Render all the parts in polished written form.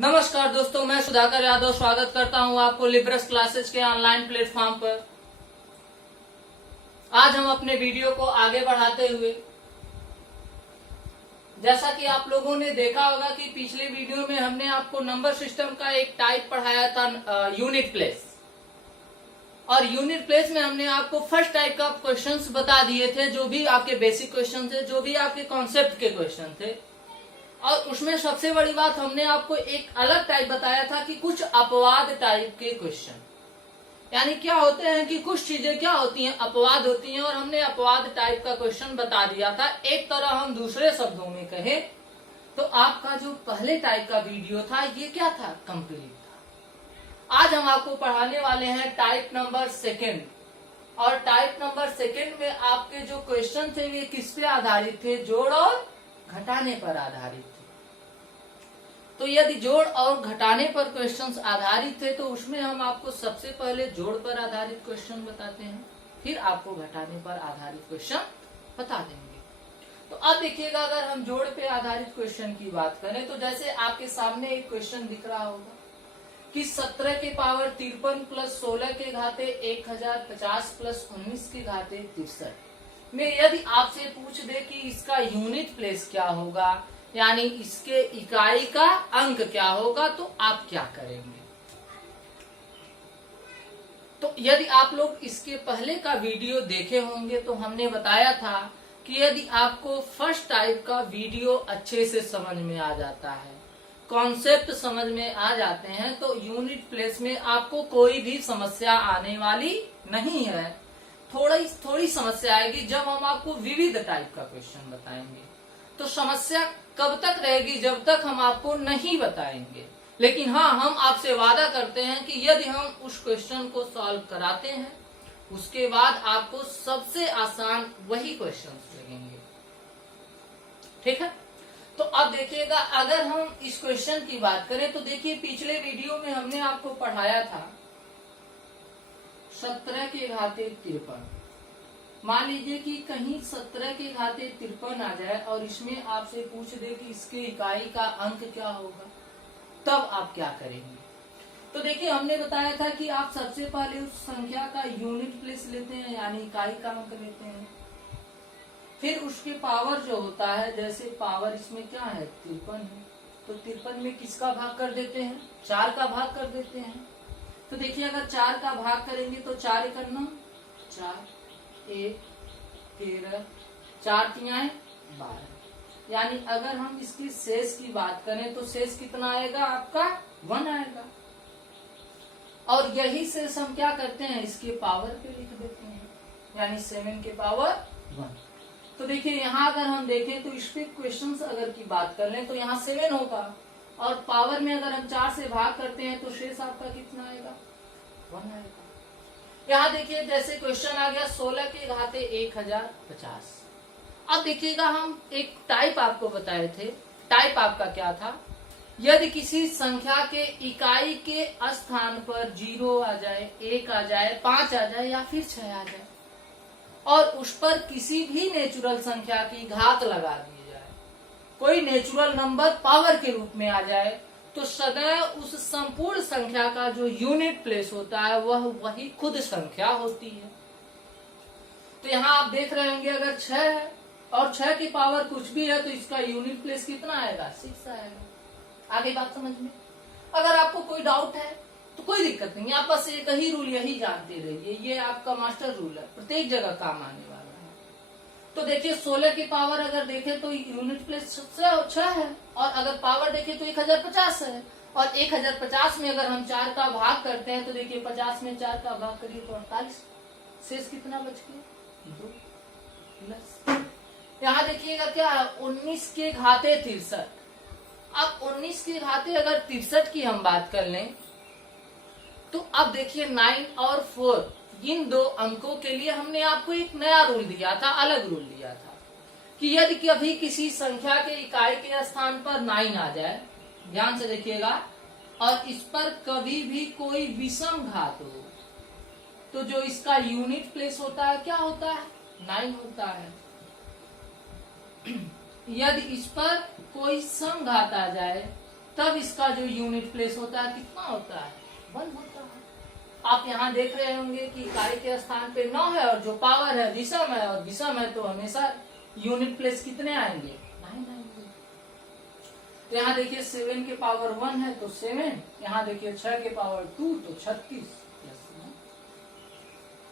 नमस्कार दोस्तों, मैं सुधाकर यादव स्वागत करता हूं आपको लिब्रस क्लासेज के ऑनलाइन प्लेटफॉर्म पर। आज हम अपने वीडियो को आगे बढ़ाते हुए, जैसा कि आप लोगों ने देखा होगा कि पिछले वीडियो में हमने आपको नंबर सिस्टम का एक टाइप पढ़ाया था, यूनिट प्लेस। और यूनिट प्लेस में हमने आपको फर्स्ट टाइप का क्वेश्चंस बता दिए थे, जो भी आपके बेसिक क्वेश्चन थे, जो भी आपके कॉन्सेप्ट के क्वेश्चन थे। और उसमें सबसे बड़ी बात, हमने आपको एक अलग टाइप बताया था कि कुछ अपवाद टाइप के क्वेश्चन, यानी क्या होते हैं कि कुछ चीजें क्या होती हैं, अपवाद होती हैं। और हमने अपवाद टाइप का क्वेश्चन बता दिया था। एक तरह हम दूसरे शब्दों में कहें तो आपका जो पहले टाइप का वीडियो था, ये क्या था, कंप्लीट था। आज हम आपको पढ़ाने वाले हैं टाइप नंबर सेकेंड। और टाइप नंबर सेकेंड में आपके जो क्वेश्चन थे वे किस पे आधारित थे, जोड़ और घटाने पर आधारित थे। तो यदि जोड़ और घटाने पर क्वेश्चंस आधारित थे तो उसमें हम आपको सबसे पहले जोड़ पर आधारित क्वेश्चन बताते हैं, फिर आपको घटाने पर आधारित क्वेश्चन बता देंगे। तो अब देखिएगा, अगर हम जोड़ पे आधारित क्वेश्चन की बात करें तो जैसे आपके सामने एक क्वेश्चन दिख रहा होगा कि 17 के पावर 53 प्लस 16 के घाते 1050 प्लस 19 के घाते 63 में यदि आपसे पूछ दे कि इसका यूनिट प्लेस क्या होगा, यानी इसके इकाई का अंक क्या होगा, तो आप क्या करेंगे। तो यदि आप लोग इसके पहले का वीडियो देखे होंगे तो हमने बताया था कि यदि आपको फर्स्ट टाइप का वीडियो अच्छे से समझ में आ जाता है, कॉन्सेप्ट समझ में आ जाते हैं, तो यूनिट प्लेस में आपको कोई भी समस्या आने वाली नहीं है। थोड़ी समस्या आएगी जब हम आपको विविध टाइप का क्वेश्चन बताएंगे। तो समस्या कब तक रहेगी, जब तक हम आपको नहीं बताएंगे। लेकिन हाँ, हम आपसे वादा करते हैं कि यदि हम उस क्वेश्चन को सॉल्व कराते हैं, उसके बाद आपको सबसे आसान वही क्वेश्चन लगेंगे। ठीक है। तो अब देखिएगा, अगर हम इस क्वेश्चन की बात करें तो देखिए, पिछले वीडियो में हमने आपको पढ़ाया था 17 के घाते 53। मान लीजिए कि कहीं 17 के घाते 53 आ जाए और इसमें आपसे पूछ दे कि इसके इकाई का अंक क्या होगा, तब आप क्या करेंगे। तो देखिए, हमने बताया था कि आप सबसे पहले उस संख्या का यूनिट प्लेस लेते हैं, यानी इकाई का अंक लेते हैं। फिर उसके पावर जो होता है, जैसे पावर इसमें क्या है, 53 है, तो 53 में किसका भाग कर देते हैं, 4 का भाग कर देते हैं। तो देखिए, अगर 4 का भाग करेंगे तो 4 एक 4, 1 13, 4 तियाएं 12। यानी अगर हम इसकी शेष की बात करें तो शेष कितना आएगा, आपका 1 आएगा। और यही शेष हम क्या करते हैं, इसके पावर पे लिख देते हैं, यानी 7 के पावर 1। तो देखिए, यहाँ अगर हम देखें तो इसके क्वेश्चंस अगर की बात कर लें तो यहाँ 7 होगा, और पावर में अगर हम 4 से भाग करते हैं तो शेष आपका कितना आएगा, 1 आएगा। यहाँ देखिए, जैसे क्वेश्चन आ गया 16 के घाते 1050। अब देखिएगा, हम एक टाइप आपको बताए थे। टाइप आपका क्या था, यदि किसी संख्या के इकाई के स्थान पर 0 आ जाए, 1 आ जाए, 5 आ जाए या फिर 6 आ जाए, और उस पर किसी भी नेचुरल संख्या की घात लगा दी जाए, कोई नेचुरल नंबर पावर के रूप में आ जाए, तो सदैव उस संपूर्ण संख्या का जो यूनिट प्लेस होता है वह वही खुद संख्या होती है। तो यहाँ आप देख रहे होंगे, अगर 6 है और 6 की पावर कुछ भी है तो इसका यूनिट प्लेस कितना आएगा, 6 आएगा। आगे बात समझ में। अगर आपको कोई डाउट है तो कोई दिक्कत नहीं, आप बस एक ही रूल यही जानते रहिए, ये आपका मास्टर रूल है, प्रत्येक जगह काम आने वाला है। तो देखिए, 16 की पावर अगर देखें तो यूनिट प्लेस 6 है, और अगर पावर देखें तो 1050 है। और 1050 में अगर हम 4 का भाग करते हैं तो देखिए, 50 में 4 का भाग करिए तो 48, शेष कितना बच गया, 2 प्लस। यहाँ देखिएगा क्या, 19 के घाते 63। अब 19 के घाते अगर 63 की हम बात कर लें तो अब देखिए, 9 और 4 इन दो अंकों के लिए हमने आपको एक नया रूल दिया था, अलग रूल दिया था कि यदि कभी किसी संख्या के इकाई के स्थान पर 9 आ जाए, ध्यान से देखिएगा, और इस पर कभी भी कोई विषम घात हो, तो जो इसका यूनिट प्लेस होता है क्या होता है, 9 होता है। यदि इस पर कोई सम घात आ जाए तब इसका जो यूनिट प्लेस होता है कितना होता है, 1 होता है। आप यहाँ देख रहे होंगे कि इकाई के स्थान पे 9 है और जो पावर है विषम है, और विषम है तो हमेशा यूनिट प्लेस कितने आएंगे, 9 आएंगे। तो यहाँ देखिए 7 के पावर 1 है तो 7, यहाँ देखिए 6 के पावर 2 तो 36।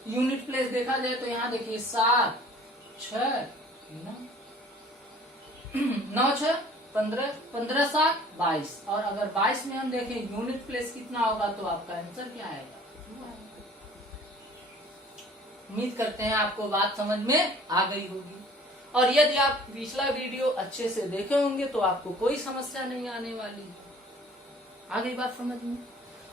यूनिट प्लेस देखा जाए तो यहाँ देखिए 7 6 9 6 15 15 7 22, और अगर 22 में हम देखें यूनिट प्लेस कितना होगा तो आपका आंसर क्या आएगा। उम्मीद करते हैं आपको बात समझ में आ गई होगी, और यदि आप पिछला वीडियो अच्छे से देखे होंगे तो आपको कोई समस्या नहीं आने वाली। आ गई बात समझ में।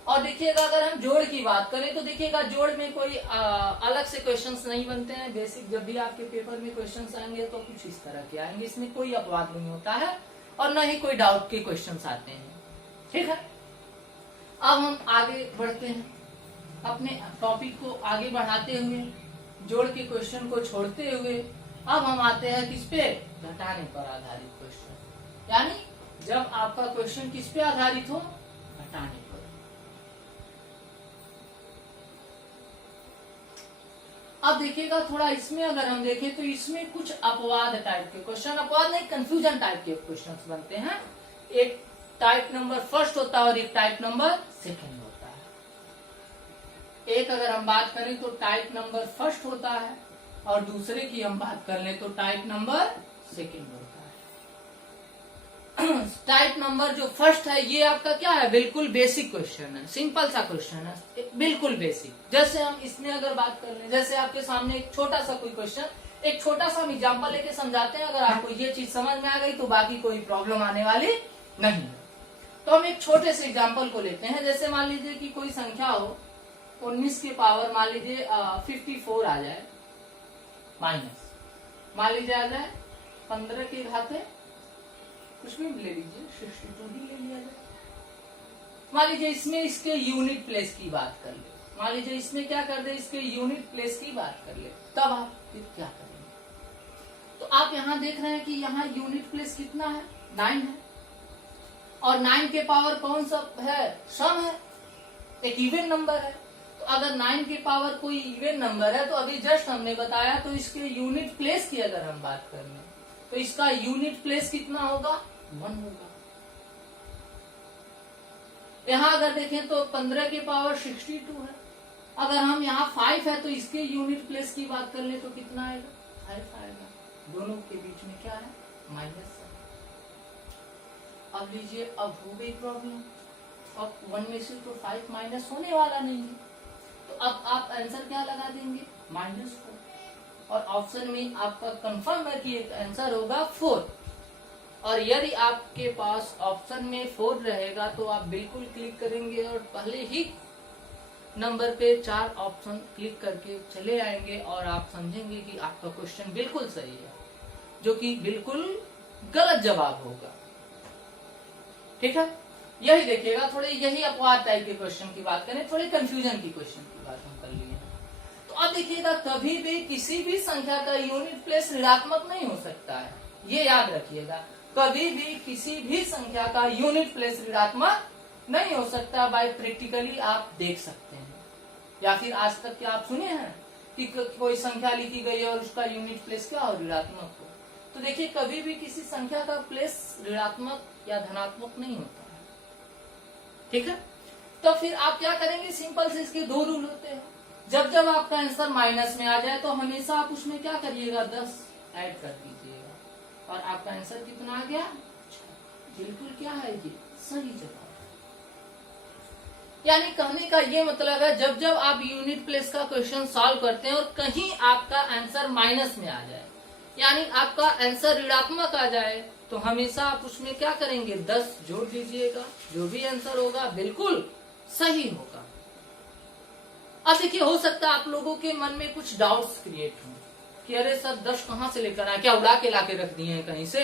और देखिएगा अगर हम जोड़ की बात करें तो देखिएगा जोड़ में कोई अलग से क्वेश्चंस नहीं बनते हैं। बेसिक जब भी आपके पेपर में क्वेश्चंस आएंगे तो कुछ इस तरह के आएंगे, इसमें कोई अपवाद नहीं होता है और न ही कोई डाउट के क्वेश्चंस आते हैं। ठीक है, अब हम आगे बढ़ते हैं अपने टॉपिक को आगे बढ़ाते हुए, जोड़ के क्वेश्चन को छोड़ते हुए अब हम आते हैं किस पे, घटाने पर आधारित क्वेश्चन। यानी जब आपका क्वेश्चन किस पे आधारित हो, घटाने पर। अब देखिएगा थोड़ा इसमें अगर हम देखें तो इसमें कुछ अपवाद टाइप के क्वेश्चन, अपवाद नहीं कंफ्यूजन टाइप के क्वेश्चंस बनते हैं। एक टाइप नंबर फर्स्ट होता है और एक टाइप नंबर सेकंड होता है। एक अगर हम बात करें तो टाइप नंबर फर्स्ट होता है और दूसरे की हम बात कर लें तो टाइप नंबर सेकंड होता है। टाइप नंबर जो फर्स्ट है ये आपका क्या है, बिल्कुल बेसिक क्वेश्चन है, सिंपल सा क्वेश्चन है, बिल्कुल बेसिक। जैसे हम इसमें अगर बात कर लें, जैसे आपके सामने एक छोटा सा कोई क्वेश्चन, एक छोटा सा हम एग्जाम्पल लेके समझाते हैं, अगर आपको ये चीज समझ में आ गई तो बाकी कोई प्रॉब्लम आने वाली नहीं है। तो हम एक छोटे से एग्जाम्पल को लेते हैं। जैसे मान लीजिए कि कोई संख्या हो 19 के पावर मान लीजिए 54 आ जाए, माइनस मान लीजिए आ जाए 15 की घाते कुछ भी ले लीजिए, 62 ही ले लिया जाए। मान लीजिए इसमें इसके यूनिट प्लेस की बात कर ले, मान लीजिए इसमें क्या कर दे, इसके यूनिट प्लेस की बात कर ले, तब आप फिर क्या करेंगे। तो आप यहाँ देख रहे हैं कि यहाँ यूनिट प्लेस कितना है, 9 है, और 9 के पावर कौन सा है, सम है, एक इवन नंबर है। तो अगर 9 के पावर कोई इवन नंबर है तो अभी जस्ट हमने बताया, तो इसके यूनिट प्लेस की अगर हम बात कर लें तो इसका यूनिट प्लेस कितना होगा, 1 होगा। यहाँ अगर देखें तो 15 के पावर 62 है, अगर हम यहाँ 5 है तो इसके यूनिट प्लेस की बात कर ले तो कितना आएगा, 5 आएगा। दोनों के बीच में क्या है, माइनस है। अब लीजिए, अब हो गई प्रॉब्लम, अब 1 में से तो 5 माइनस होने वाला नहीं है, तो अब आप आंसर क्या लगा देंगे, -4, और ऑप्शन में आपका कंफर्म है कि एक आंसर होगा 4। और यदि आपके पास ऑप्शन में 4 रहेगा तो आप बिल्कुल क्लिक करेंगे और पहले ही नंबर पे 4 ऑप्शन क्लिक करके चले आएंगे और आप समझेंगे कि आपका क्वेश्चन बिल्कुल सही है, जो कि बिल्कुल गलत जवाब होगा। ठीक है, यही देखिएगा, थोड़े यही अपवाद टाइप के क्वेश्चन की बात करें, थोड़े कंफ्यूजन की क्वेश्चन की बात हम कर लिए। तो अब देखिएगा, कभी भी किसी भी संख्या का यूनिट प्लेस ऋणात्मक नहीं हो सकता है, ये याद रखिएगा। कभी भी किसी भी संख्या का यूनिट प्लेस ऋणात्मक नहीं हो सकता। बाय प्रैक्टिकली आप देख सकते हैं, या फिर आज तक क्या आप सुने हैं कि कोई संख्या लिखी गई है और उसका यूनिट प्लेस क्या हो, ऋणात्मक हो। तो देखिए, कभी भी किसी संख्या का प्लेस ऋणात्मक या धनात्मक नहीं होता है। ठीक है, तो फिर आप क्या करेंगे, सिंपल से इसके 2 रूल होते हैं। जब जब आपका आंसर माइनस में आ जाए तो हमेशा आप उसमें क्या करिएगा, 10 ऐड कर दीजिएगा और आपका आंसर कितना आ गया, 6। बिल्कुल क्या है, ये सही जवाब। यानी कहने का ये मतलब है, जब जब आप यूनिट प्लेस का क्वेश्चन सॉल्व करते हैं और कहीं आपका आंसर माइनस में आ जाए, यानी आपका आंसर ऋणात्मक आ जाए, तो हमेशा आप उसमें क्या करेंगे, 10 जोड़ दीजिएगा। जो भी आंसर होगा बिल्कुल सही होगा। अब देखिए, हो सकता है आप लोगों के मन में कुछ डाउट्स क्रिएट हो कि अरे सर 10 कहाँ से लेकर आए, क्या उड़ा के लाके रख दिए हैं कहीं से।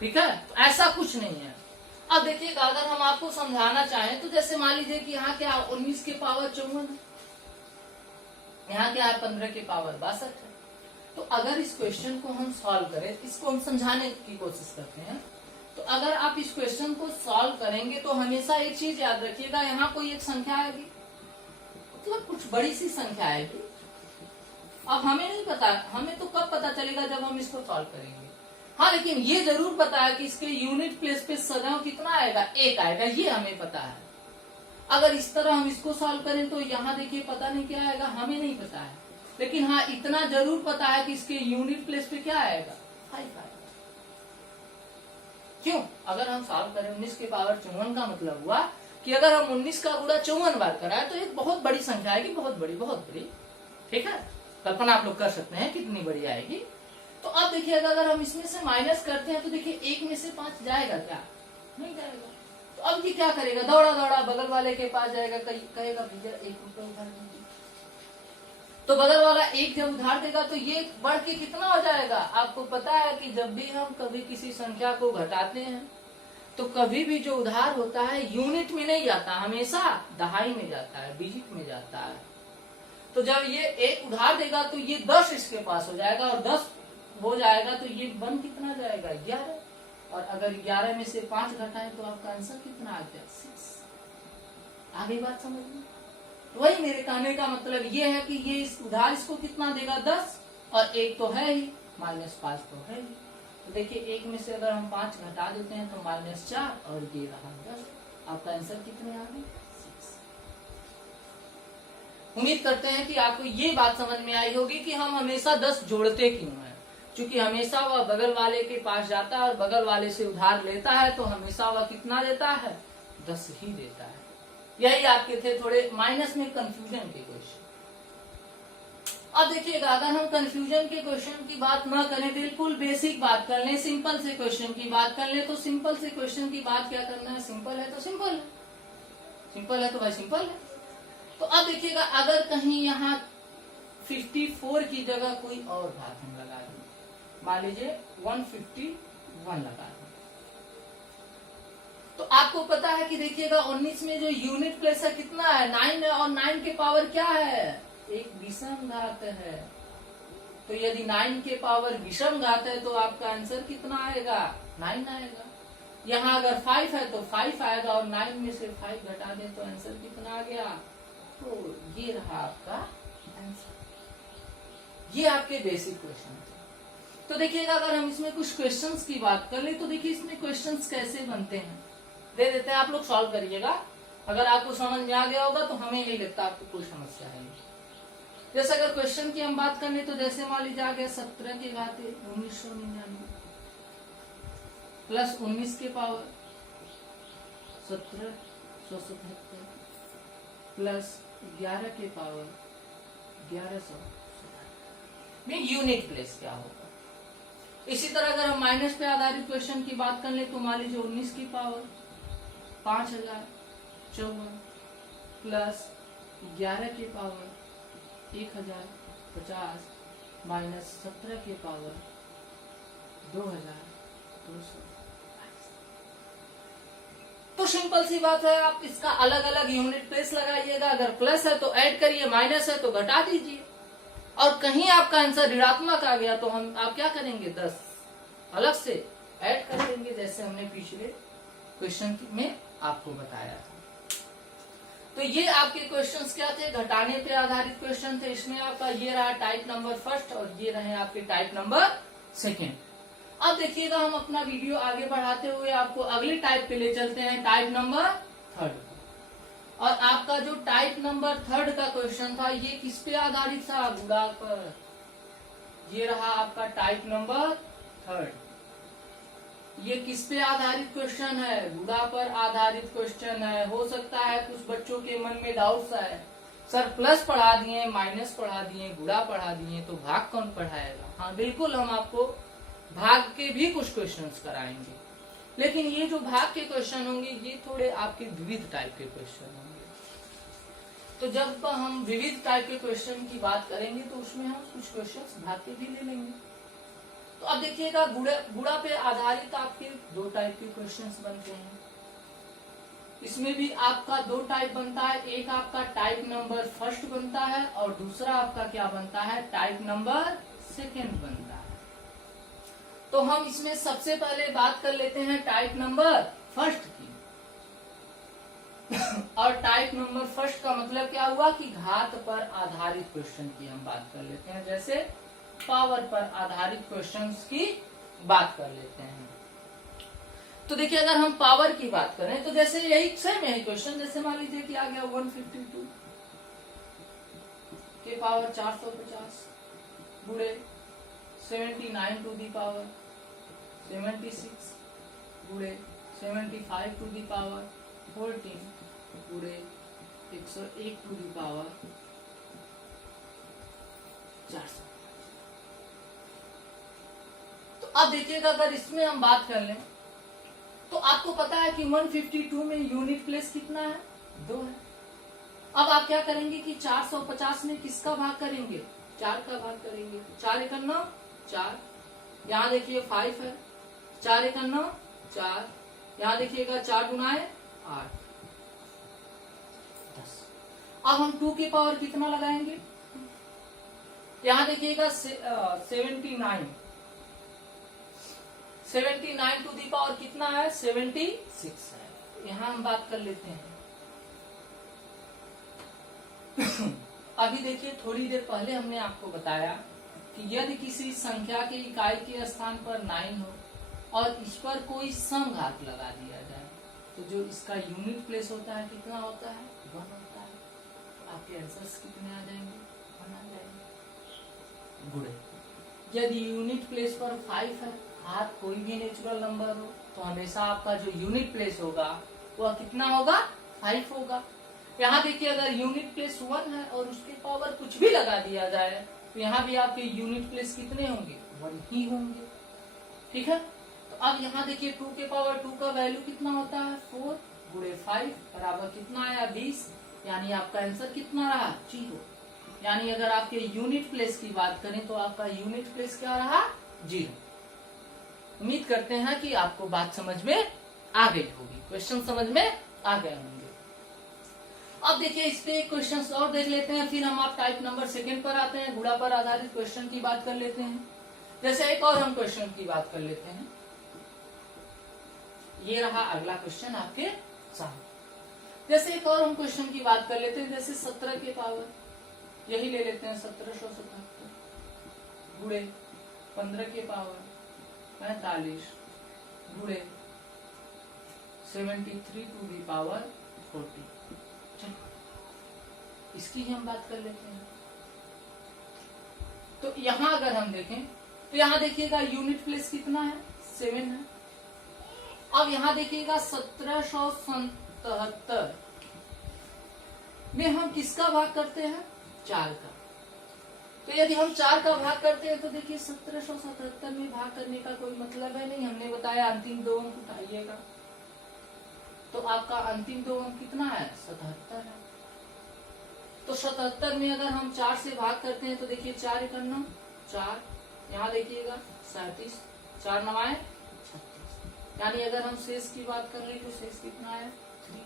ठीक है, तो ऐसा कुछ नहीं है। अब देखिएगा, अगर हम आपको समझाना चाहें तो जैसे मान लीजिए कि यहाँ क्या 19 के पावर 54 है, यहाँ क्या है 15 के पावर 62 है। तो अगर इस क्वेश्चन को हम सॉल्व करें, इसको हम समझाने की कोशिश करते हैं, तो अगर आप इस क्वेश्चन को सॉल्व करेंगे तो हमेशा एक चीज याद रखिएगा, यहाँ कोई एक संख्या आएगी, मतलब कुछ बड़ी सी संख्या आएगी। अब हमें नहीं पता, हमें तो कब पता चलेगा जब हम इसको सॉल्व करेंगे। हाँ, लेकिन ये जरूर पता है कि इसके यूनिट प्लेस पे सजाओ कितना आएगा, 1 आएगा, ये हमें पता है। अगर इस तरह हम इसको सॉल्व करें तो यहाँ देखिए पता नहीं क्या आएगा, हमें नहीं पता है। लेकिन हाँ, इतना जरूर पता है कि इसके यूनिट प्लेस पे क्या आएगा, 5 आएगा। क्यों? अगर हम सॉल्व करें 19 के पावर 54 का मतलब हुआ कि अगर हम 19 का गुणा 54 बार कराए तो एक बहुत बड़ी संख्या आएगी, बहुत बड़ी। ठीक है, कल्पना आप लोग कर सकते हैं कितनी बड़ी आएगी। तो अब देखिएगा अगर हम इसमें से माइनस करते हैं तो देखिए 1 में से 5 जाएगा क्या, नहीं जाएगा। तो अब ये क्या करेगा, दौड़ा बगल वाले के पास जाएगा, कहेगा भैया 1 रुपये उधार दीजिए। तो बगल वाला 1 जब उधार देगा तो ये बढ़ के कितना हो जाएगा। आपको पता है कि जब भी हम कभी किसी संख्या को घटाते हैं तो कभी भी जो उधार होता है यूनिट में नहीं जाता, हमेशा दहाई में जाता है, डिजिट में जाता है। तो जब ये 1 उधार देगा तो ये 10 इसके पास हो जाएगा, और 10 हो जाएगा तो ये बन कितना जाएगा, 11। और अगर 11 में से 5 घटाए तो आपका आंसर कितना आ गया, 6। आगे बात समझ में। वही मेरे कहने का मतलब ये है कि ये इस उधार इसको कितना देगा, 10, और 1 तो है ही, -5 तो है ही। तो देखिए 1 में से अगर हम 5 घटा देते हैं तो -4, और ये रहा 10। आपका आंसर कितने आ गए, 6। उम्मीद करते हैं कि आपको ये बात समझ में आई होगी कि हम हमेशा 10 जोड़ते क्यों हैं। क्योंकि हमेशा वह बगल वाले के पास जाता है और बगल वाले से उधार लेता है, तो हमेशा वह कितना देता है, 10 ही देता है। यही आपके थे थोड़े माइनस में कंफ्यूजन के क्वेश्चन। अब देखिएगा, अगर हम कंफ्यूजन के क्वेश्चन की बात न करें, बिल्कुल बेसिक बात कर लें, सिंपल से क्वेश्चन की बात कर लें, तो सिंपल से क्वेश्चन की बात क्या करना है, सिंपल है तो सिंपल है, सिंपल है तो भाई सिंपल है। तो अब देखिएगा, अगर कहीं यहाँ 54 की जगह कोई और बात हम लगा दें, मान लीजिए 151 लगा दें, तो आपको पता है कि देखिएगा 19 में जो यूनिट प्लेस है कितना है, 9 है, और 9 के पावर क्या है, एक विषम घात है। तो यदि 9 के पावर विषम घात है तो आपका आंसर कितना आएगा, 9 आएगा। यहाँ अगर 5 है तो 5 आएगा, और 9 में से 5 घटा दें तो आंसर कितना आ गया, तो ये रहा आपका आंसर। ये आपके बेसिक क्वेश्चन थे। तो देखिएगा, अगर हम इसमें कुछ क्वेश्चंस की बात कर ले तो देखिए इसमें क्वेश्चंस कैसे बनते हैं, दे देते हैं, आप लोग सॉल्व करिएगा। अगर आपको समझ में आ गया होगा तो हमें नहीं लगता आपको कोई समस्या है। जैसे अगर क्वेश्चन की हम बात कर ले तो जैसे मान लीजिए आ गया 17 के घाते 1999 प्लस 19 के पावर 1777 प्लस 11 के पावर 1100 में यूनिट प्लेस क्या होगा। इसी तरह अगर हम माइनस पे आधारित क्वेश्चन की बात कर ले तो मान लीजिए 19 की पावर 5054 प्लस 11 के पावर 1050 माइनस 17 के पावर 2200। तो सिंपल सी बात है, आप इसका अलग अलग यूनिट प्लेस लगाइएगा। अगर प्लस है तो ऐड करिए, माइनस है तो घटा दीजिए, और कहीं आपका आंसर ऋणात्मक आ गया तो आप क्या करेंगे, 10 अलग से ऐड कर देंगे, जैसे हमने पिछले क्वेश्चन में आपको बताया था। तो ये आपके क्वेश्चंस क्या थे, घटाने पे आधारित क्वेश्चन थे। इसमें आपका ये रहा टाइप नंबर फर्स्ट, और ये रहे आपके टाइप नंबर सेकेंड। अब देखिएगा, हम अपना वीडियो आगे बढ़ाते हुए आपको अगले टाइप पे ले चलते हैं, टाइप नंबर थर्ड। और आपका जो टाइप नंबर थर्ड का क्वेश्चन था, ये किस पे आधारित था, गुणा पर। ये रहा आपका टाइप नंबर थर्ड। ये किस पे आधारित क्वेश्चन है, गुणा पर आधारित क्वेश्चन है। हो सकता है कुछ बच्चों के मन में डाउट्स आए, सर प्लस पढ़ा दिए, माइनस पढ़ा दिए, गुणा पढ़ा दिए, तो भाग कौन पढ़ाएगा। हाँ बिल्कुल, हम आपको भाग के भी कुछ क्वेश्चंस कराएंगे, लेकिन ये जो भाग के क्वेश्चन होंगे ये थोड़े आपके विविध टाइप के क्वेश्चन होंगे। तो जब हम विविध टाइप के क्वेश्चन की बात करेंगे तो उसमें हम कुछ क्वेश्चंस भाग के भी ले लेंगे। तो अब देखिएगा, गुणा पे आधारित आपके 2 टाइप के क्वेश्चंस बनते हैं। इसमें भी आपका 2 टाइप बनता है, एक आपका टाइप नंबर फर्स्ट बनता है और दूसरा आपका क्या बनता है, टाइप नंबर सेकेंड बनता है। तो हम इसमें सबसे पहले बात कर लेते हैं टाइप नंबर फर्स्ट की। और टाइप नंबर फर्स्ट का मतलब क्या हुआ कि घात पर आधारित क्वेश्चन की हम बात कर लेते हैं, जैसे पावर पर आधारित क्वेश्चंस की बात कर लेते हैं। तो देखिए अगर हम पावर की बात करें तो जैसे यही सेम है क्वेश्चन, जैसे मान लीजिए कि आ गया 152 के पावर 450 गुणे 79 टू दी पावर 76 गुणे 75 टू दी पावर 14 गुणे 101 टू दी पावर 400। तो अब देखिएगा अगर इसमें हम बात कर लें तो आपको पता है कि 152 में यूनिट प्लेस कितना है, 2 है। अब आप क्या करेंगे कि 450 में किसका भाग करेंगे, 4 का भाग करेंगे। 4 एकम 9 4, यहाँ देखिए 5 है, 4 एकम 9 4, यहाँ देखिएगा 4 गुना 8 10। अब हम 2 की पावर कितना लगाएंगे, यहाँ देखिएगा 79 टू दी पावर कितना है, 76 है। यहाँ हम बात कर लेते हैं। अभी देखिए थोड़ी देर पहले हमने आपको बताया कि यदि किसी संख्या के इकाई के स्थान पर 9 हो और इस पर कोई समघात लगा दिया जाए तो जो इसका यूनिट प्लेस होता है कितना होता है, 1 होता है। आपके आंसर्स कितने आ जाएंगे, 1 आ जाएंगे। गुणे यदि यूनिट प्लेस पर 5 है, घात कोई भी नेचुरल नंबर हो तो हमेशा आपका जो यूनिट प्लेस होगा वह कितना होगा, 5 होगा। यहाँ देखिए अगर यूनिट प्लेस 1 है और उसके पावर कुछ भी लगा दिया जाए तो यहाँ भी आपके यूनिट प्लेस कितने होंगे, 1 ही होंगे। ठीक है, तो अब यहाँ देखिए 2 के पावर 2 का वैल्यू कितना होता है, 4 गुणे 5 बराबर कितना आया, 20। यानी आपका आंसर कितना रहा, 0। यानी अगर आपके यूनिट प्लेस की बात करें तो आपका यूनिट प्लेस क्या रहा, 0। उम्मीद करते हैं कि आपको बात समझ में आ गई होगी, क्वेश्चन समझ में आ गए होंगे। अब देखिए इस पे क्वेश्चन और देख लेते हैं, फिर हम आप टाइप नंबर सेकंड पर आते हैं, गुणा पर आधारित क्वेश्चन की बात कर लेते हैं। जैसे एक और हम क्वेश्चन की बात कर लेते हैं, ये रहा अगला क्वेश्चन आपके सामने। जैसे एक और हम क्वेश्चन की बात कर लेते हैं, जैसे 17 के पावर यही ले लेते हैं 1777 गुणे 15 के पावर 45 गुणे 73 टू दी पावर 40। चलो इसकी ही हम बात कर लेते हैं। तो यहां अगर हम देखें तो यहां देखिएगा यूनिट प्लेस कितना है, 7 है। अब यहां देखिएगा 1777 में हम किसका भाग करते हैं, 4 का। तो यदि हम 4 का भाग करते हैं तो देखिए 1777 में भाग करने का कोई मतलब है नहीं, हमने बताया अंतिम 2 अंक उठाइएगा। तो आपका अंतिम 2 अंक कितना है, 77 है। तो 77 में अगर हम 4 से भाग करते हैं तो देखिए 4 एकम 9 4, यहाँ देखिएगा 37, 4 9 36। यानी अगर हम शेष की बात कर रहे हैं तो शेष कितना है, 3,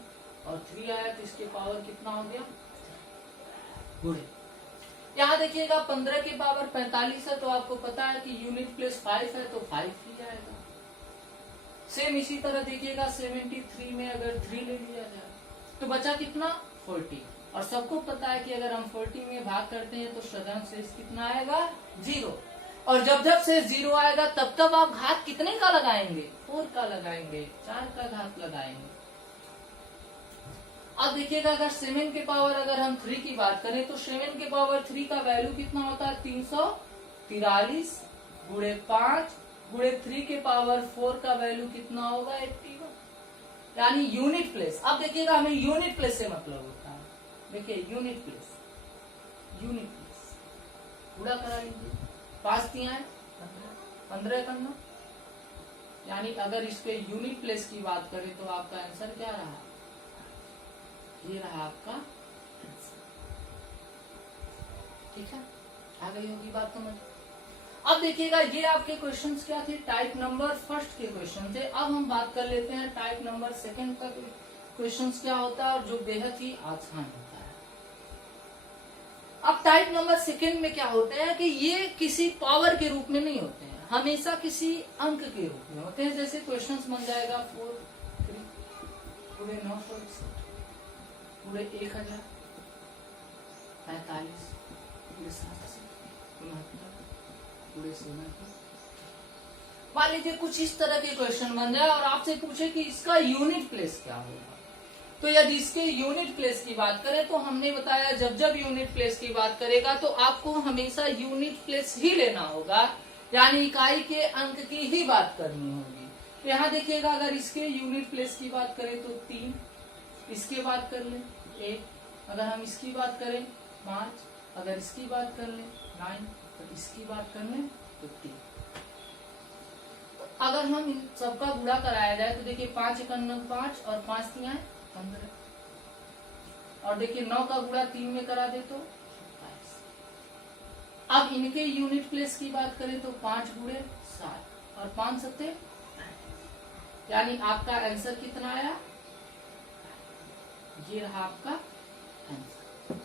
और 3 आया तो इसके पावर कितना हो गया, गुणे। यहाँ देखिएगा 15 के पावर 45 है, तो आपको पता है कि यूनिट प्लेस 5 है तो 5 ही आएगा। सेम इसी तरह देखिएगा 73 में अगर 3 ले लिया जाए तो बचा कितना, 40। और सबको पता है कि अगर हम 40 में भाग करते हैं तो सदन शेष कितना आएगा, 0। और जब जब शेष 0 आएगा तब तब आप घात कितने का लगाएंगे, 4 का लगाएंगे, 4 का घात लगाएंगे। अब देखिएगा अगर 7 के पावर अगर हम 3 की बात करें तो 7 के पावर 3 का वैल्यू कितना होता है, 343 गुणे 5 गुणे 3 के पावर 4 का वैल्यू कितना होगा, 81। यानी यूनिट प्लेस। अब देखिएगा हमें यूनिट प्लेस से मतलब होता है, देखिए यूनिट प्लेस पूरा करा लीजिए, 5 3 है 15 करना। यानी अगर इसके यूनिट प्लेस की बात करें तो आपका आंसर क्या रहा, ये रहा आपका आंसर। ठीक है, आ गई होगी बात समझ। अब देखिएगा ये आपके क्वेश्चंस क्या थे, टाइप नंबर फर्स्ट के क्वेश्चन थे। अब हम बात कर लेते हैं टाइप नंबर सेकंड का क्वेश्चंस क्या होता है और जो बेहद ही आसान होता है। अब टाइप नंबर सेकंड में क्या होते हैं कि ये किसी पावर के रूप में नहीं होते हैं, हमेशा किसी अंक के रूप में होते हैं। जैसे क्वेश्चंस बन जाएगा 4 3 पूरे 900 पूरे 1000 45 पूरे 700 पूरे 16। मान लीजिए कुछ इस तरह के क्वेश्चन बन जाए और आपसे पूछे कि इसका यूनिट प्लेस क्या होगा। तो यदि इसके यूनिट प्लेस की बात करें तो हमने बताया जब जब यूनिट प्लेस की बात करेगा तो आपको हमेशा यूनिट प्लेस ही लेना होगा, यानी इकाई के अंक की ही बात करनी होगी। यहाँ देखिएगा अगर इसके यूनिट प्लेस की बात करें तो 3, इसके बात कर लें 1, अगर हम इसकी बात करें 5, अगर इसकी बात कर लें 9, तो इसकी बात कर लें तो 3। अगर हम इन सबका गुणा कराया जाए तो देखिए 5 × 9 5 और 5 × 3 15 और देखिए 9 का गुणा 3 में करा दे तो 22। अब इनके यूनिट प्लेस की बात करें तो 5 × 7 और 5 × 7 यानी आपका आंसर कितना आया, ये रहा आपका आंसर।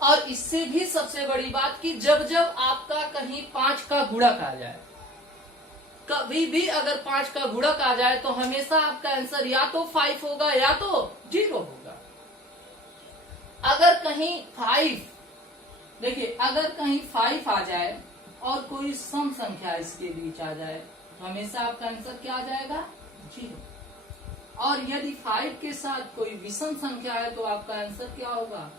और इससे भी सबसे बड़ी बात कि जब जब आपका कहीं 5 का गुणक आ जाए, कभी भी अगर 5 का गुणक आ जाए तो हमेशा आपका आंसर या तो 5 होगा या तो 0 होगा। अगर कहीं 5 देखिए अगर कहीं 5 आ जाए और कोई सम संख्या इसके बीच आ जाए तो हमेशा आपका आंसर क्या आ जाएगा, 0। और यदि 5 के साथ कोई विषम संख्या है तो आपका आंसर क्या होगा।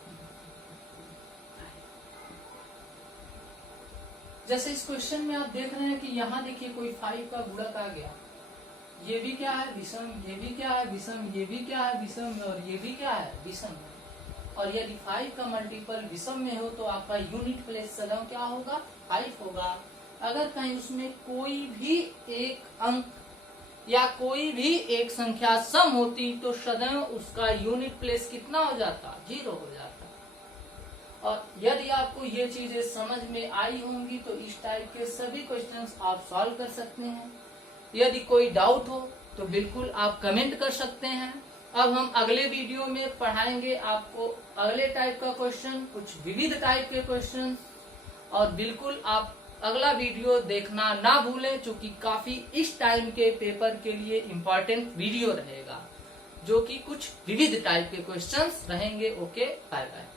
जैसे इस क्वेश्चन में आप देख रहे हैं कि यहाँ देखिए कोई 5 का गुणक आ गया, ये भी क्या है विषम, ये भी क्या है विषम, ये भी क्या है विषम और ये भी क्या है विषम। और यदि 5 का मल्टीपल विषम में हो तो आपका यूनिट प्लेस सदैव क्या होगा, 5 होगा। अगर कहीं उसमें कोई भी एक अंक या कोई भी एक संख्या सम होती तो सदैव उसका यूनिट प्लेस कितना हो जाता, 0 हो जाता। और यदि आपको ये चीजें समझ में आई होंगी तो इस टाइप के सभी क्वेश्चंस आप सॉल्व कर सकते हैं। यदि कोई डाउट हो तो बिल्कुल आप कमेंट कर सकते हैं। अब हम अगले वीडियो में पढ़ाएंगे आपको अगले टाइप का क्वेश्चन, कुछ विविध टाइप के क्वेश्चन। और बिल्कुल आप अगला वीडियो देखना ना भूलें, क्योंकि काफी इस टाइम के पेपर के लिए इम्पोर्टेंट वीडियो रहेगा, जो कि कुछ विविध टाइप के क्वेश्चंस रहेंगे। Okay, bye bye.